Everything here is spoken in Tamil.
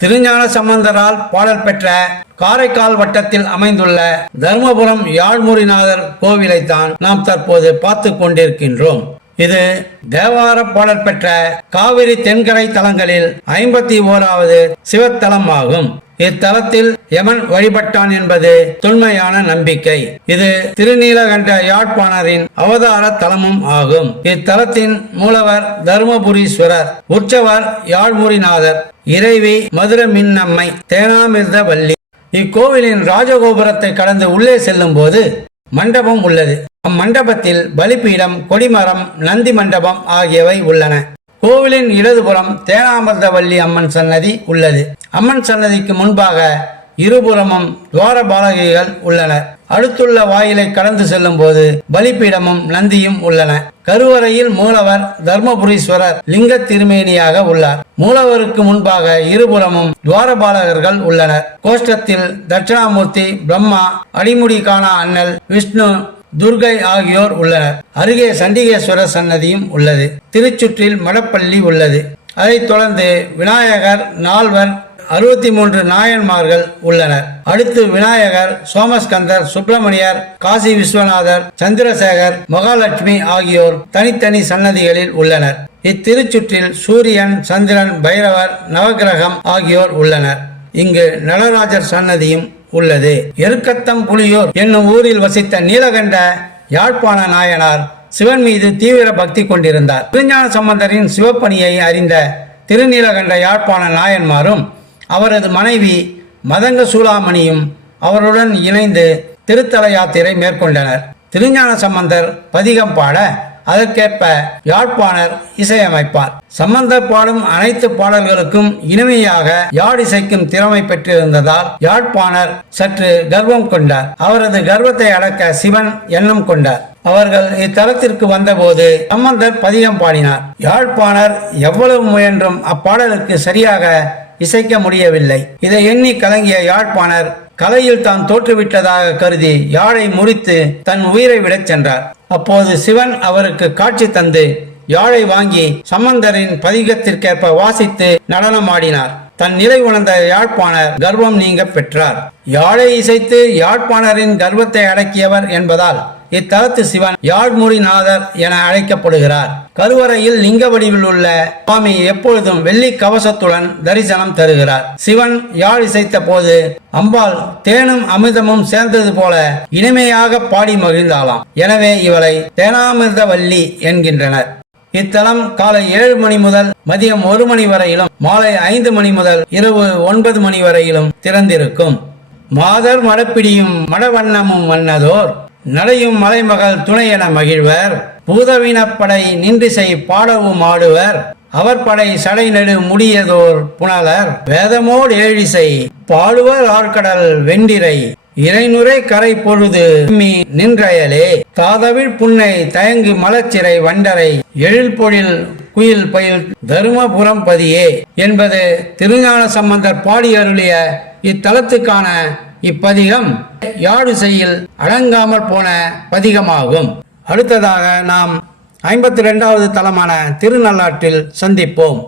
திருஞான சம்பந்தரால் பாடல் பெற்ற காரைக்கால் வட்டத்தில் அமைந்துள்ள தர்மபுரம் யாழ்முறிநாதர் கோவிலைத்தான் நாம் தற்போது பார்த்து கொண்டிருக்கின்றோம். இது தேவார பாடல் பெற்ற காவிரி தென்கரை தலங்களில் ஐம்பத்தி ஓராவது சிவத்தலம் ஆகும். இத்தலத்தில் யமன் வழிபட்டான் என்பது தொன்மையான நம்பிக்கை. இது திருநீலகண்ட யாழ்ப்பாணரின் அவதார தலமும் ஆகும். இத்தலத்தின் மூலவர் தருமபுரீஸ்வரர் உற்சவர் யாழ்முறிநாதர் இறைவி மதுர மின்னம்மை தேனாமிர்த வள்ளி. இக்கோவிலின் ராஜகோபுரத்தை கடந்து உள்ளே செல்லும் போது மண்டபம் உள்ளது. அம்மண்டபத்தில் பலிப்பீடம் கொடிமரம் நந்தி மண்டபம் ஆகியவை உள்ளன. கோவிலின் இடதுபுறம் தேனாமிர்தவல்லி அம்மன் சன்னதி உள்ளது. அம்மன் சன்னதிக்கு முன்பாக இருபுறமும் துவாரபாலகிகள் உள்ளனர் அடுத்துள்ள வாயிலை கடந்து செல்லும் போது பலிப்பீடமும் நந்தியும் உள்ளன. கருவறையில் மூலவர் தர்மபுரீஸ்வரர் லிங்க திருமேனியாக உள்ளார். மூலவருக்கு முன்பாக இருபுறமும் துவாரபாலகர்கள் உள்ளனர். கோஷ்டத்தில் தட்சிணாமூர்த்தி பிரம்மா அடிமுடி காணா அண்ணல் விஷ்ணு துர்கை ஆகியோர் உள்ளனர். அருகே சண்டிகேஸ்வரர் சன்னதியும் உள்ளது. திருச்சுற்றில் மடப்பள்ளி உள்ளது. அதைத் தொடர்ந்து விநாயகர் நால்வர் அறுபத்தி மூன்று நாயன்மார்கள் உள்ளனர். அடுத்து விநாயகர் சோமஸ்கந்தர் சுப்பிரமணியர் காசி விஸ்வநாதர் சந்திரசேகர் மகாலட்சுமி ஆகியோர் தனித்தனி சன்னதிகளில் உள்ளனர். இத்திருச்சுற்றில் சூரியன் சந்திரன் பைரவர் நவகிரகம் ஆகியோர் உள்ளனர். இங்கு நடராஜர் சன்னதியும் உள்ளது. எருக்கத்தம் புலியூர் என்னும் ஊரில் வசித்த நீலகண்ட யாழ்ப்பாண நாயனார் சிவன் மீது தீவிர பக்தி கொண்டிருந்தார். திருஞான சம்பந்தரின் சிவப்பணியை அறிந்த திருநீலகண்ட யாழ்ப்பாண நாயன்மாரும் அவரது மனைவி மதங்க சூளாமணியும் அவருடன் இணைந்து திருத்தல யாத்திரை மேற்கொண்டனர். திருஞான சம்பந்தர் பதிகம் பாட அதற்கேற்ப யாழ்ப்பாணர் இசையமைப்பார். சம்பந்தர் பாடும் அனைத்து பாடல்களுக்கும் இனிமையாக யாழ் இசைக்கும் திறமை பெற்றிருந்ததால் யாழ்ப்பாணர் சற்று கர்வம் கொண்டார். அவரது கர்வத்தை அடக்க சிவன் எண்ணம் கொண்டார். அவர்கள் இத்தலத்திற்கு வந்தபோது சம்பந்தர் பதிகம் பாடினார். யாழ்ப்பாணர் எவ்வளவு முயன்றும் அப்பாடலுக்கு சரியாக இசைக்க முடியவில்லை. இதை எண்ணி கலங்கிய யாழ்ப்பாணர் கலையில் தான் தோற்றுவிட்டதாக கருதி யாழை முறித்து தன் உயிரை விடச் சென்றார். அப்போது சிவன் அவருக்கு காட்சி தந்து யாழை வாங்கி சம்பந்தரின் பதிகத்திற்கேற்ப வாசித்து நடனமாடினார். தன் நிலை உணர்ந்த யாழ்ப்பாணர் கர்வம் நீங்க பெற்றார். யாழை இசைத்து யாழ்ப்பாணரின் கர்வத்தை அடக்கியவர் என்பதால் இத்தலத்து சிவன் யாழ்முறிநாதர் என அழைக்கப்படுகிறார். கருவறையில் லிங்க வடிவில் உள்ள சுவாமி எப்பொழுதும் வெள்ளி கவசத்துடன் தரிசனம் தருகிறார். சிவன் யாழ் இசைத்த போது அம்பாள் தேனும் அமிர்தமும் சேர்ந்தது போல இனிமையாக பாடி மகிழ்ந்தாளாம். எனவே இவளை தேனாமிர்தவல்லி என்கின்றனர். இத்தலம் காலை ஏழு மணி முதல் மதியம் ஒரு மணி வரையிலும் மாலை ஐந்து மணி முதல் இரவு ஒன்பது மணி வரையிலும் திறந்திருக்கும். மாதர் மடப்பிடியும் மடவண்ணமும் வண்ணதோர் நடையும் மலைமகள் துணை என மகிழ்வர். பூதவினப்படை நின்றிசை பாடவும் ஆடுவர். அவர் படை சடை நெடு முடியதோர் புனலர். வேதமோடு ஏழிசை பாடுவர் ஆழ்கடல் வெண்டிரை. இறைநுரை கரை பொழுது நின்றயலே. தாதவிழ் புன்னை தயங்கு மலச்சிறை வண்டரை. எழில் பொழில் குயில் பயில் தருமபுரம் பதியே. என்பது திருஞான சம்பந்தர் பாடி அருளிய இத்தலத்துக்கான இப்பதிகம் யாழிசையில் அடங்காமல் போன பதிகமாகும். அடுத்ததாக நாம் ஐம்பத்தி ரெண்டாவது தளமான திருநள்ளாற்றில் சந்திப்போம்.